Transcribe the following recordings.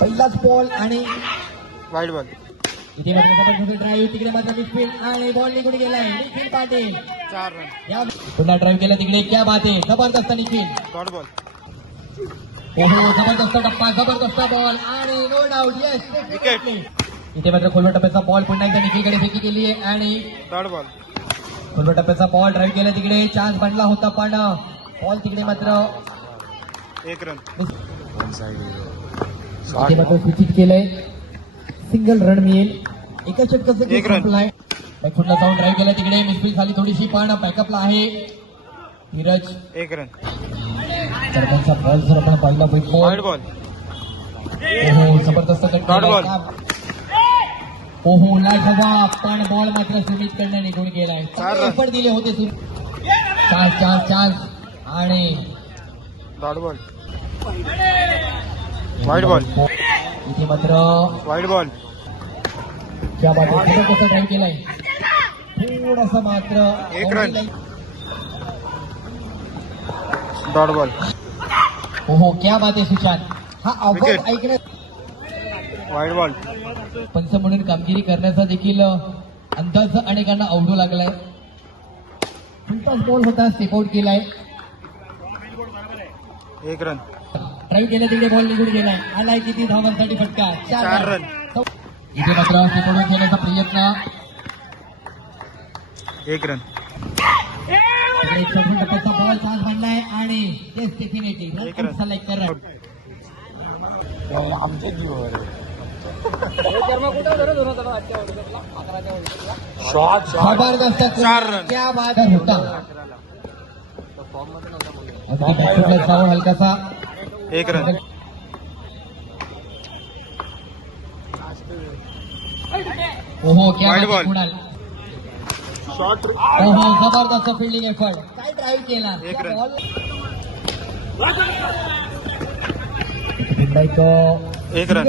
पहिलाच बॉल आणि वाईट बॉल इथे ड्राईव्ह तिकडे मात्र मिडफील्ड आणि बॉल निघून गेलाय. निखिल पाटील. चार रन या पुन्हा ड्राईव्ह केला तिकडे. क्या बात आहे. जबरदस्त निखिल. डॉट बॉल ओहो जबरदस्त टप्पा जबरदस्त बॉल आणि नो डाऊट येस Wicket. इथे मात्र खोलवर टप्प्याचा बॉल पुन्हा एकदा निखिलकडे फेकी केली आहे. आणि डॉट बॉल खोलवर टप्प्याचा बॉल ड्राईव्ह केला तिकडे. चान्स बनला होता पण बॉल तिकडे मात्र एक रन इथे मात्र सूचित केलंय. सिंगल रन मिळेल. एका षटकाचं एक run. संपलाय बॅकफुटला जाऊन ड्राईव्ह केला तिकडे. मिसफील खाली थोडीशी पण बॅकअपला आहे. धीरज. एक रन सरपंचचा बॉल जर आपण पाहिला बॉल बॉल ओहो जबरदस्त. ओहो लाजवाब पण बॉल मात्र सुमित कडनं निघून गेलाय. एफर्ट दिले होते चान्स चान्स चान्स आणि डॉट बॉल वाईट बॉल. इथे मात्र वाईट बॉल. त्या बाजूला कसं ड्राईव्ह केलाय? थोडस मात्र एक run. डॉट बॉल ओहो क्या बात आहे सुशांत. हा Wicket. ऐकण्यात वाईट बॉल. पंच म्हणून कामगिरी करण्याचा देखील अंदाज अनेकांना आवडू लागलाय. फुलटाच बॉल होता स्टेपआउट केलाय. एक रन ड्राईव्ह केलं तिकडे बॉल निघून गेलाय. आलाय किती? धावांसाठी फटका. चार रन. इथे मात्र स्टेपआउट घेण्याचा प्रयत्न. एक रन बॉल चान्स बनलाय आणि येस डेफिनेटली. सिलेक्ट करा. जबरदस्त चार run. क्या बात होता हलकासा. एक रन. ओहो क्या. कुणाल ओहो जबरदस्त फिल्डिंग एफर्ट काय ड्राईव्ह केला? एक पुन्हा एक, run.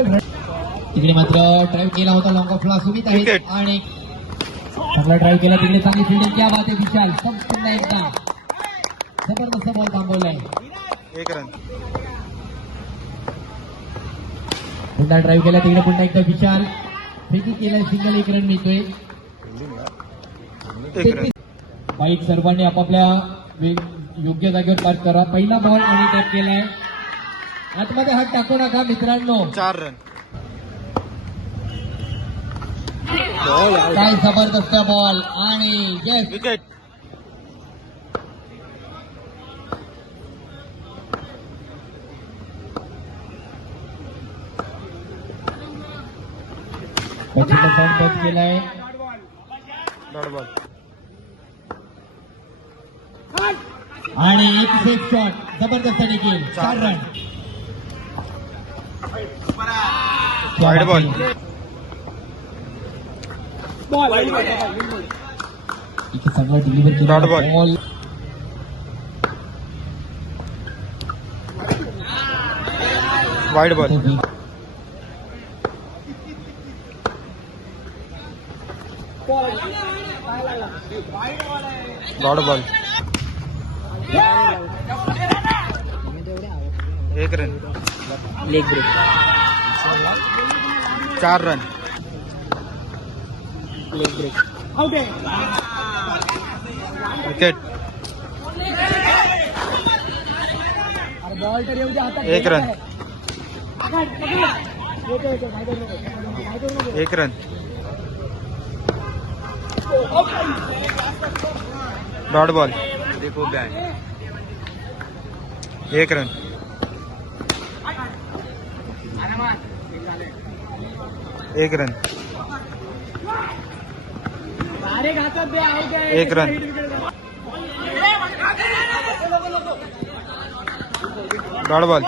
तिकडे मात्र ड्राईव्ह केला होता लॉंग ऑफला सुमित आहे. आणि चांगला ड्राईव्ह केला. तिकडे चांगली फिल्डिंग क्या बात आहे विशाल. सब पुन्हा एकदा. जबरदस्त बॉल थांबवलाय. एक रन. पुन्हा ड्राईव्ह केला तिकडे पुन्हा एकदा विशाल. फेकी केलाय सिंगल एक रन मिळतोय. बाईक सर्वांनी आपापल्या योग्य जागेवर पार्क करा. पहिला बॉल आणि टॅप केलाय. आतमध्ये हात टाकू नका मित्रांनो. चार रन काय जबरदस्त बॉल आणि येस विकेट जाऊन बंद केलाय आणि एक सेफ़ शॉट ज़बरदस्त देखील चार रन वाईट बॉल चांगला डिलिव्हर केला. Ball wide ball dot ball. एक रन। लेग ब्रेक चार रन। लेग ब्रेक विकेट एक रन। एक रन। Dot ball. देखो बैन। एक रन। एक रन। एक रन। Dot ball.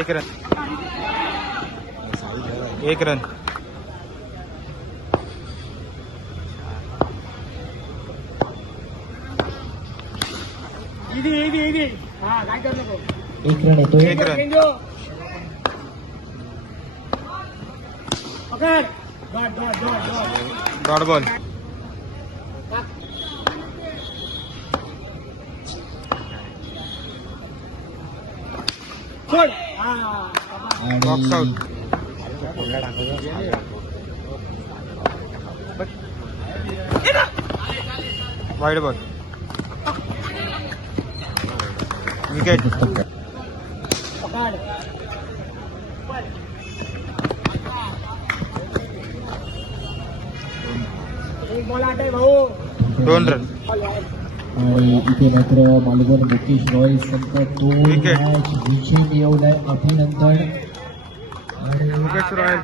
एक रन। एक रन एक रन येतोय एक run dot ball Box out. Wide ball. Wicket. दोन रन इथे मात्र मालवण मुकेश रॉय संघ दोन. मॅच विजय मिळवलाय अभिनंदन. मुकेश रॉयल.